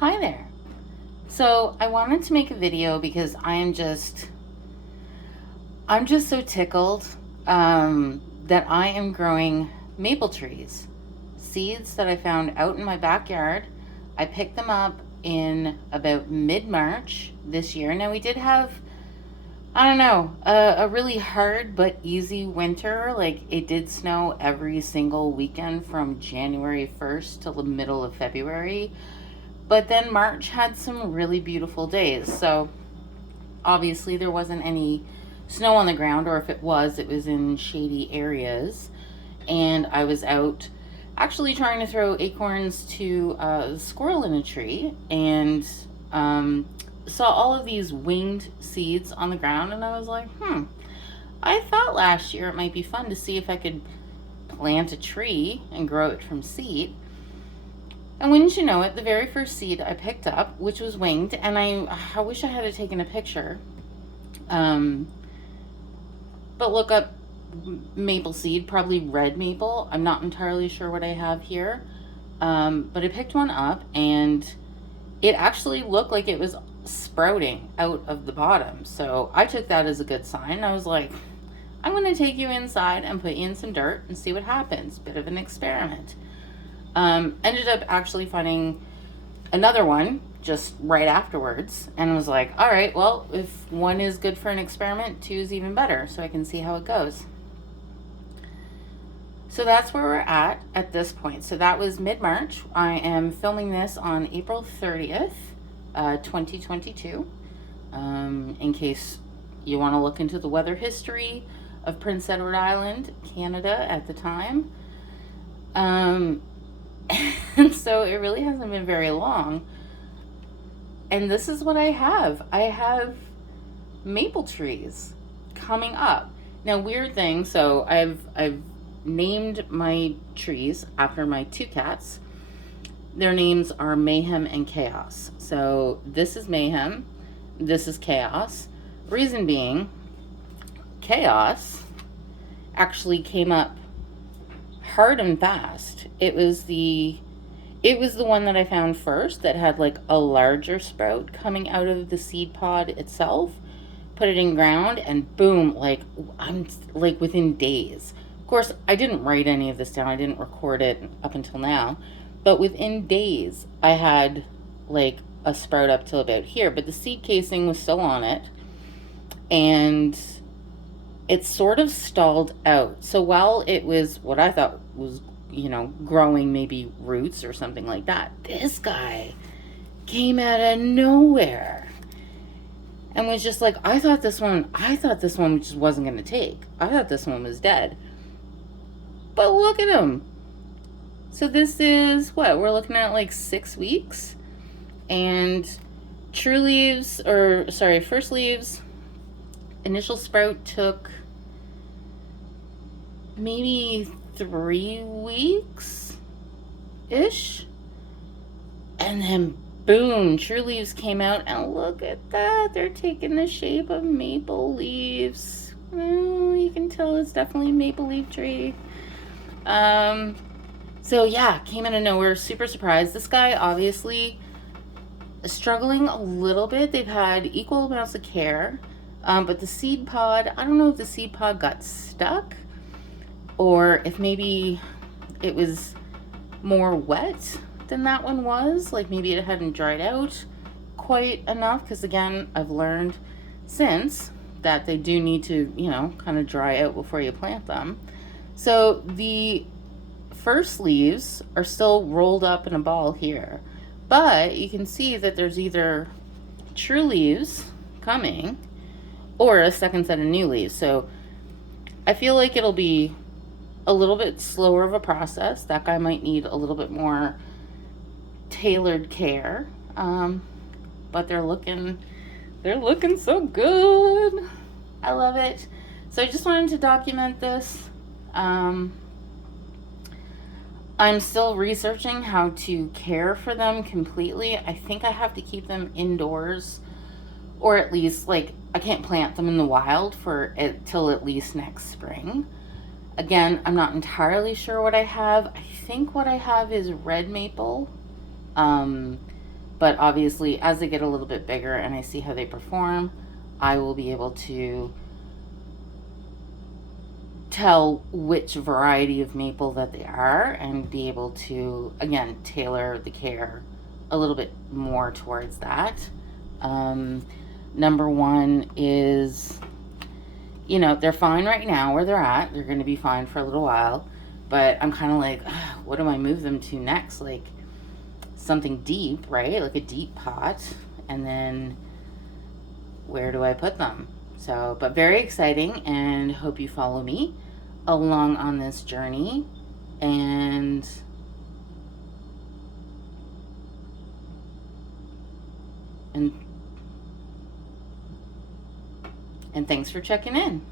Hi there. So I wanted to make a video because I'm just so tickled that I am growing maple trees. Seeds that I found out in my backyard. I picked them up in about mid-March this year. Now we did have, I don't know, a really hard but easy winter. Like it did snow every single weekend from January 1st till the middle of February. But then March had some really beautiful days. So obviously there wasn't any snow on the ground, or if it was in shady areas. And I was out actually trying to throw acorns to a squirrel in a tree, and saw all of these winged seeds on the ground. And I was like, I thought last year it might be fun to see if I could plant a tree and grow it from seed. And wouldn't you know it, the very first seed I picked up, which was winged, and I wish I had taken a picture. Um, but look up maple seed, probably red maple. I'm not entirely sure what I have here. But I picked one up, and it actually looked like it was sprouting out of the bottom. So I took that as a good sign. I was like, I'm going to take you inside and put you in some dirt and see what happens. Bit of an experiment. Ended up actually finding another one just right afterwards, and was like, all right, well, if one is good for an experiment, two is even better, so I can see how it goes. So that's where we're at this point. So that was mid-March. I am filming this on April 30th, 2022. In case you want to look into the weather history of Prince Edward Island, Canada at the time. And so it really hasn't been very long. And this is what I have. I have maple trees coming up. Now, weird thing, so I've named my trees after my two cats. Their names are Mayhem and Chaos. So this is Mayhem, this is Chaos. Reason being, Chaos actually came up hard and fast. It was the one that I found first that had like a larger sprout coming out of the seed pod itself. Put it in ground, and boom, like I'm like within days. Of course, I didn't write any of this down. I didn't record it up until now. But within days, I had like a sprout up till about here, but the seed casing was still on it. And it sort of stalled out. So while it was what I thought was, growing maybe roots or something like that, this guy came out of nowhere and was just like, I thought this one just wasn't going to take. I thought this one was dead. But look at him. So this is what? We're looking at like 6 weeks. And first leaves, initial sprout took maybe 3 weeks ish, and then boom, true leaves came out, and look at that, they're taking the shape of maple leaves. Oh, you can tell it's definitely a maple leaf tree. So yeah, came out of nowhere, super surprised. This guy obviously is struggling a little bit. They've had equal amounts of care, but the seed pod, I don't know if the seed pod got stuck or if maybe it was more wet than that one was. Like maybe it hadn't dried out quite enough, because again, I've learned since that they do need to, kind of dry out before you plant them. So the first leaves are still rolled up in a ball here, but you can see that there's either true leaves coming or a second set of new leaves. So I feel like it'll be a little bit slower of a process. That guy might need a little bit more tailored care. But they're looking so good. I love it. So I just wanted to document this. I'm still researching how to care for them completely. I think I have to keep them indoors, or at least like I can't plant them in the wild for it till at least next spring. Again, I'm not entirely sure what I have. I think what I have is red maple. But obviously, as they get a little bit bigger and I see how they perform, I will be able to tell which variety of maple that they are and be able to, again, tailor the care a little bit more towards that. Number one is, they're fine right now where they're at. They're going to be fine for a little while. But I'm kind of like, what do I move them to next? Like something deep, right? Like a deep pot. And then where do I put them? So, but very exciting, and hope you follow me along on this journey. And and thanks for checking in.